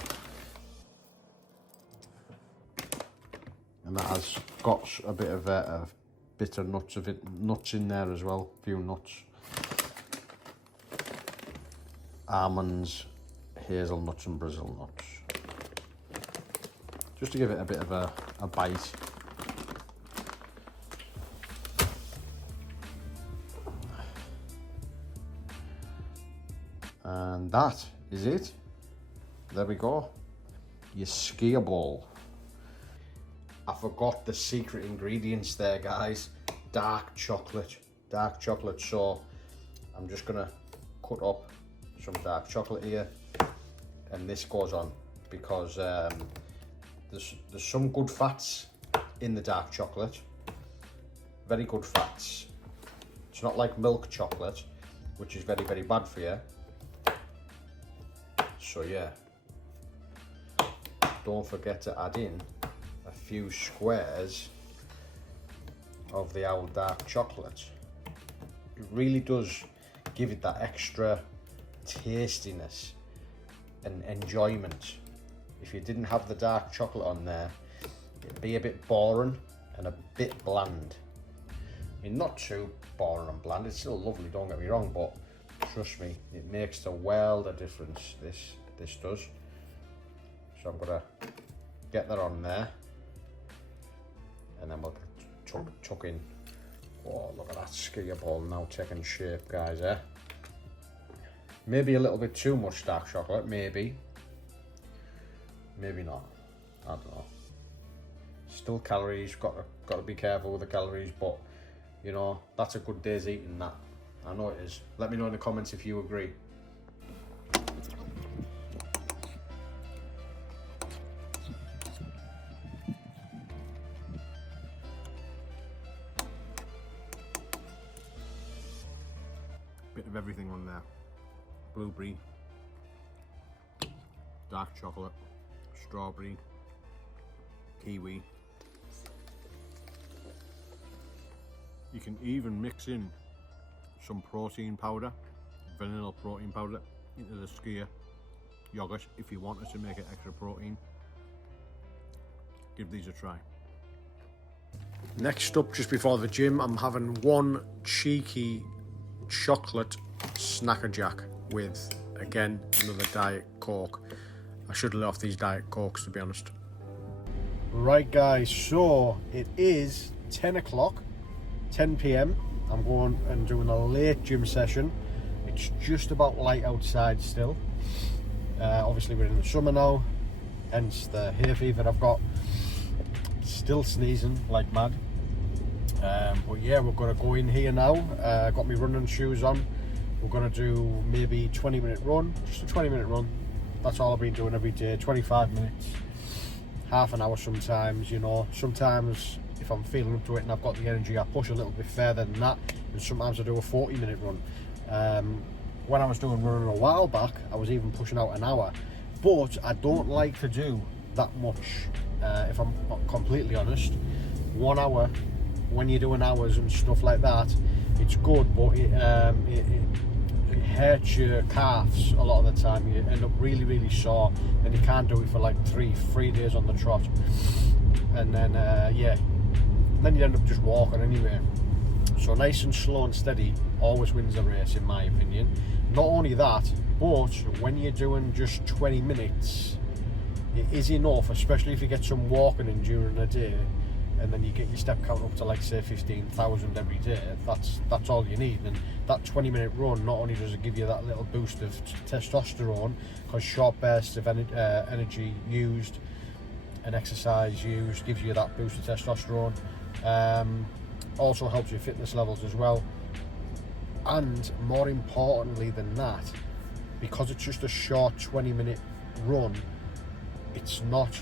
And that has got a bit of bitter nuts in there as well. A few nuts. Almonds, hazelnuts and Brazil nuts. Just to give it a bit of a bite. And that is it. There we go. Your skier ball. I forgot the secret ingredients there, guys. Dark chocolate. Dark chocolate. So I'm just gonna cut up some dark chocolate here, and this goes on because there's some good fats in the dark chocolate. Very good fats. It's not like milk chocolate, which is very, very bad for you. So yeah, don't forget to add in a few squares of the old dark chocolate. It really does give it that extra tastiness and enjoyment. If you didn't have the dark chocolate on there, it'd be a bit boring and a bit bland. I mean, not too boring and bland, it's still lovely, don't get me wrong, but trust me, it makes a world of difference, this does. So I'm gonna get that on there, and then we'll chuck in. Oh, look at that skier ball now taking shape, guys, eh? Maybe a little bit too much dark chocolate, maybe not, I don't know. Still calories, got to be careful with the calories, but you know, that's a good day's eating, that. I know it is. Let me know in the comments if you agree. Bit of everything on there. Blueberry, dark chocolate, strawberry, kiwi. You can even mix in some protein powder, vanilla protein powder, into the skier yogurt if you wanted to make it extra protein. Give these a try. Next up, just before the gym, I'm having one cheeky chocolate Snacker Jack with, again, another Diet Coke. I should let off these Diet Cokes, to be honest. Right, guys, so it is 10 o'clock, 10 p.m. I'm going and doing a late gym session. It's just about light outside still. Obviously we're in the summer now, hence the hay fever I've got. Still sneezing like mad. But yeah, we're going to go in here now. Got my running shoes on. We're going to do maybe 20-minute run, just a 20-minute run. That's all I've been doing every day, 25 minutes, half an hour sometimes, you know. Sometimes if I'm feeling up to it and I've got the energy, I push a little bit further than that, and sometimes I do a 40-minute run. When I was doing running a while back, I was even pushing out an hour, but I don't like to do that much, if I'm completely honest. 1 hour, when you're doing hours and stuff like that, it's good, but it hurts your calves a lot of the time. You end up really, really sore, and you can't do it for like three days on the trot, and then yeah, then you end up just walking anyway. So nice and slow and steady always wins a race, in my opinion. Not only that, but when you're doing just 20 minutes, it is enough, especially if you get some walking in during the day. and then you get your step count up to like say 15,000 every day, that's all you need. And that 20-minute run, not only does it give you that little boost of testosterone, because short bursts of energy used and exercise used gives you that boost of testosterone, also helps your fitness levels as well. And more importantly than that, because it's just a short 20-minute run, it's not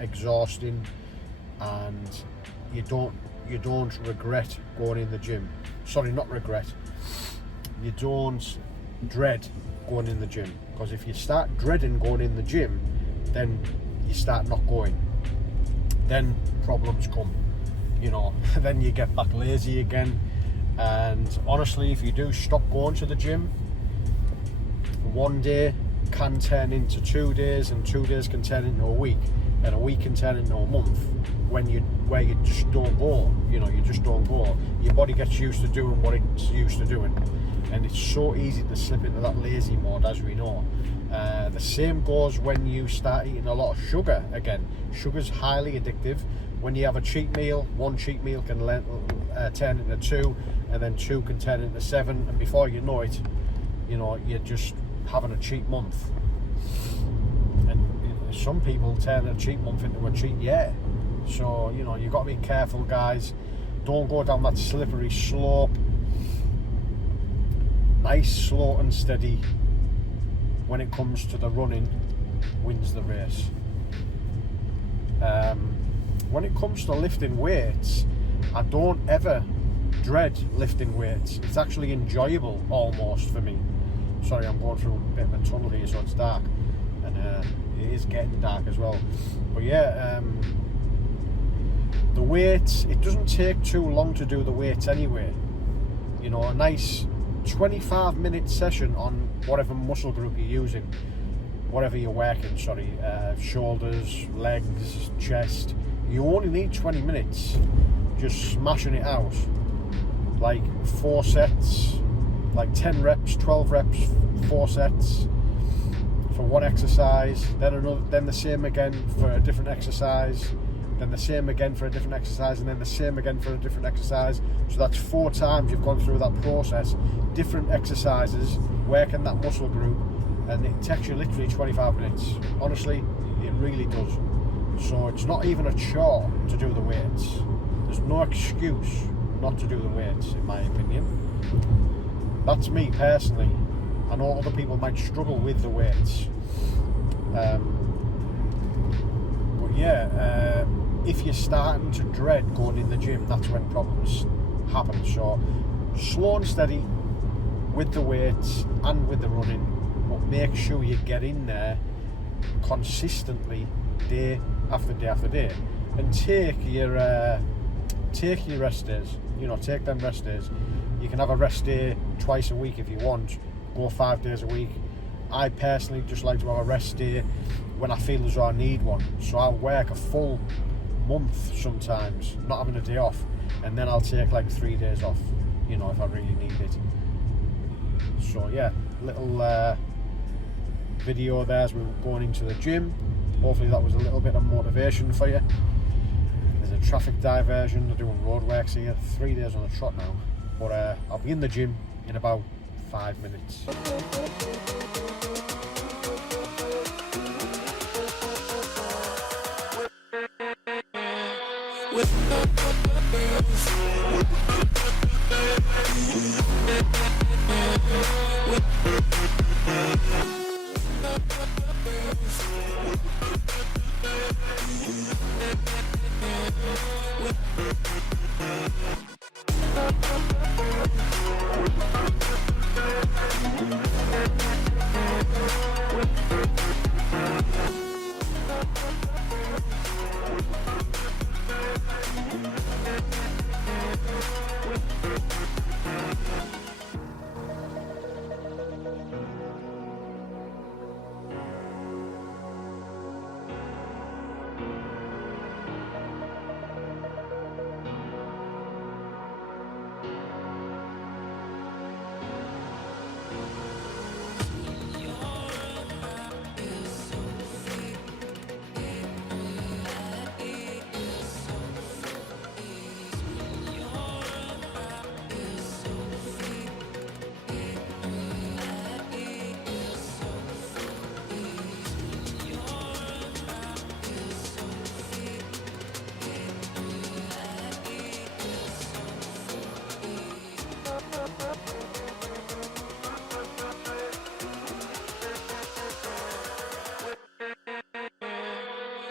exhausting, and you don't regret going in the gym. Sorry, not regret. You don't dread going in the gym, because if you start dreading going in the gym, then you start not going. Then problems come, you know. Then you get back lazy again. And honestly, if you do stop going to the gym, one day can turn into 2 days, and 2 days can turn into a week, and a week can turn into a month, where you just don't go. You know, you just don't go. Your body gets used to doing what it's used to doing, and it's so easy to slip into that lazy mode, as we know. The same goes when you start eating a lot of sugar again. Sugar's highly addictive. When you have a cheat meal, one cheat meal can turn into 2, and then 2 can turn into 7, and before you know it, you know, you're just having a cheat month. And some people turn a cheat month into a cheat year. So, you know, you've got to be careful, guys. Don't go down that slippery slope. Nice, slow and steady when it comes to the running wins the race. When it comes to lifting weights, I don't ever dread lifting weights. It's actually enjoyable almost for me. Sorry, I'm going through a bit of a tunnel here, so it's dark, and it is getting dark as well. But yeah, the weights, it doesn't take too long to do the weights anyway. You know, a nice 25-minute session on whatever muscle group you're using, whatever you're working, shoulders, legs, chest. You only need 20 minutes just smashing it out. Like 4 sets, like 10 reps, 12 reps, 4 sets for one exercise, then the same again for a different exercise, then the same again for a different exercise, and then the same again for a different exercise. So that's 4 times you've gone through that process, different exercises, working that muscle group, and it takes you literally 25 minutes. Honestly, it really does. So it's not even a chore to do the weights. There's no excuse not to do the weights, in my opinion. That's me personally. I know other people might struggle with the weights. But yeah, if you're starting to dread going in the gym, that's when problems happen. So slow and steady with the weights and with the running, but make sure you get in there consistently, day after day after day, and take your rest days. You know, take them rest days. You can have a rest day twice a week if you want. Go 5 days a week. I personally just like to have a rest day when I feel as though I need one. So I'll work a full month sometimes, not having a day off, and then I'll take like 3 days off, you know, if I really need it. So yeah, little video there as we were going into the gym. Hopefully that was a little bit of motivation for you. There's a traffic diversion, they're doing roadworks here. 3 days on the trot now, but I'll be in the gym in about 5 minutes.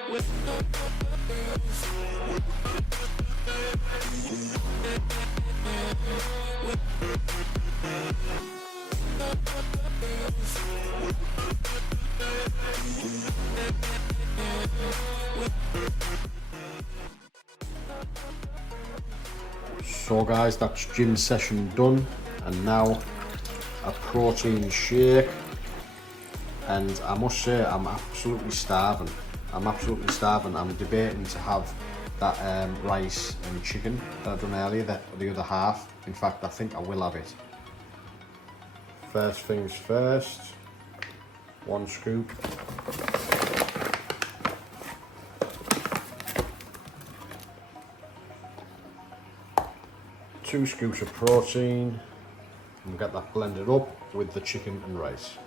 So guys, that's gym session done, and now a protein shake. And I must say, I'm absolutely starving. I'm debating to have that rice and chicken that I done earlier, the other half. In fact, I think I will have it. First things first, 1 scoop. Two scoops of protein, and get that blended up with the chicken and rice.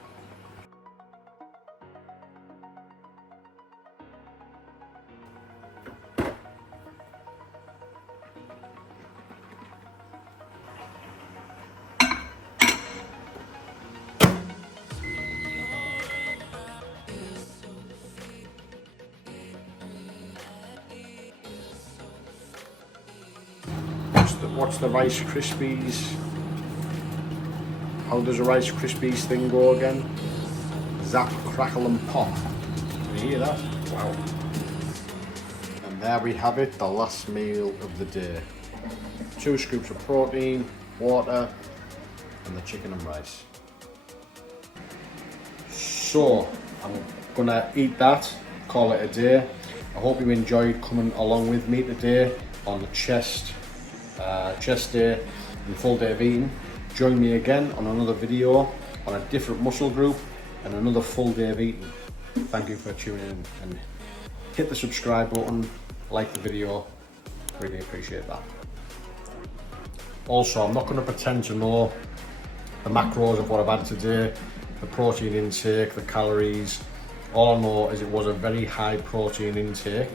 What's the Rice Krispies? How does a Rice Krispies thing go again? Zap, crackle and pop. Can you hear that? Wow. And there we have it, the last meal of the day. 2 scoops of protein, water, and the chicken and rice. So, I'm gonna eat that, call it a day. I hope you enjoyed coming along with me today on the chest day and full day of eating. Join me again on another video on a different muscle group and another full day of eating. Thank you for tuning in, and hit the subscribe button, like the video, really appreciate that. Also, I'm not going to pretend to know the macros of what I've had today, the protein intake, the calories. All I know is it was a very high protein intake.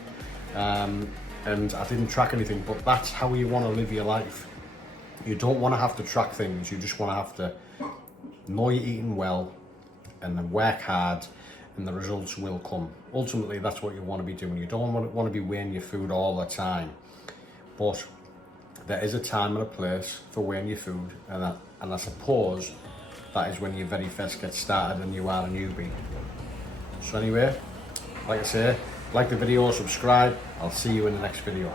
And I didn't track anything, but that's how you want to live your life. You don't want to have to track things, you just want to have to know you're eating well and then work hard, and the results will come. Ultimately, that's what you want to be doing. You don't want to be weighing your food all the time, but there is a time and a place for weighing your food, and I suppose that is when you very first get started and you are a newbie. So anyway, like I say, like the video, subscribe. I'll see you in the next video.